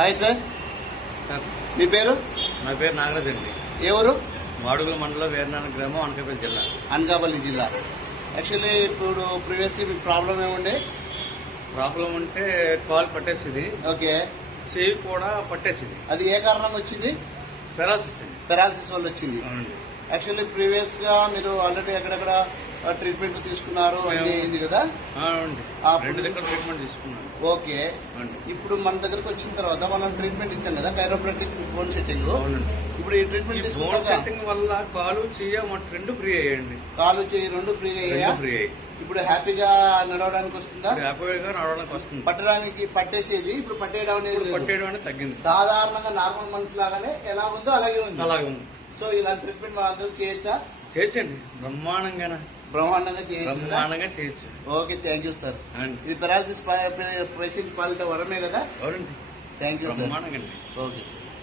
Hi sir, sir మీ పేరు? నా పేరు నాగరాజ్ అండి. ఎవరు? మాడుగుల మండలం వేరనాడ గ్రామం, అనకాపల్లి జిల్లా. అనకాపల్లి జిల్లా. యాక్చువల్లీ ఇప్పుడు ప్రీవియస్లీ మీకు ప్రాబ్లం ఏముండే? ప్రాబ్లం అంటే కాలు పట్టేసింది, ఓకే. చెయ్యి కూడా పట్టేసింది. అది ఏ కారణంగా వచ్చింది? పెరాలసిస్ అండి. పెరాలసిస్ వల్ల వచ్చింది. అవునండి. యాక్చువల్లీ ప్రీవియస్ గా మీరు ఆల్రెడీ ఎక్కడెక్కడ ట్రీట్మెంట్ తీసుకున్నారు అన్ని అయింది కదా? అవునండి, అప్పుడు- 2 దగ్గర ట్రీట్మెంట్ తీసుకున్నాను. ఓకే. అవునండి. ఇప్పుడు మన దగ్గరకు వచ్చిన తర్వాత మనం ట్రీట్మెంట్ ఇచ్చాం కదా, కైరోప్రాక్టిక్ బోన్ సెట్టింగ్. అవునండి. ఇప్పుడు ఈ ఈ ట్రీట్మెంట్ బోన్ తీసుకుంటాక సెట్టింగ్ వల్ల కాలు చెయ్య రెండు ఫ్రీ అయ్యాయండి. కాలు చేయి రెండు ఫ్రీగా అయ్యాయా? ఫ్రీ అయ్యాయి. ఇప్పుడు హ్యాపీగా నడవడానికి వస్తుందా? హ్యాపీగా నడవడానికి వస్తుంది. పట్టడానికి పట్టేసేది ఇప్పుడు పట్టేయడం అనేది ఇప్పుడు లేదు. పట్టేయడం అనేది తగ్గింది. సాధారణంగా నార్మల్ మనిషి లాగానే ఎలా ఉందో అలాగే ఉంది. అలాగే ఉంది. సో ఇలాంటి ట్రీట్మెంట్ మన అందరూ చేయొచ్చా? చేయొచ్చండి, బ్రహ్మాండంగా బ్రహ్మాండంగా చేయొచ్చు. బ్రహ్మాండంగా చేయొచ్చు. Okay, thank you sir. అండి. ఇది పెరాలసిస్ పేషెంట్ పాలిట వరమే కదా? అవునండి, థ్యాంక్ యూ సార్. బ్రహ్మాండంగా అండి. Okay sir.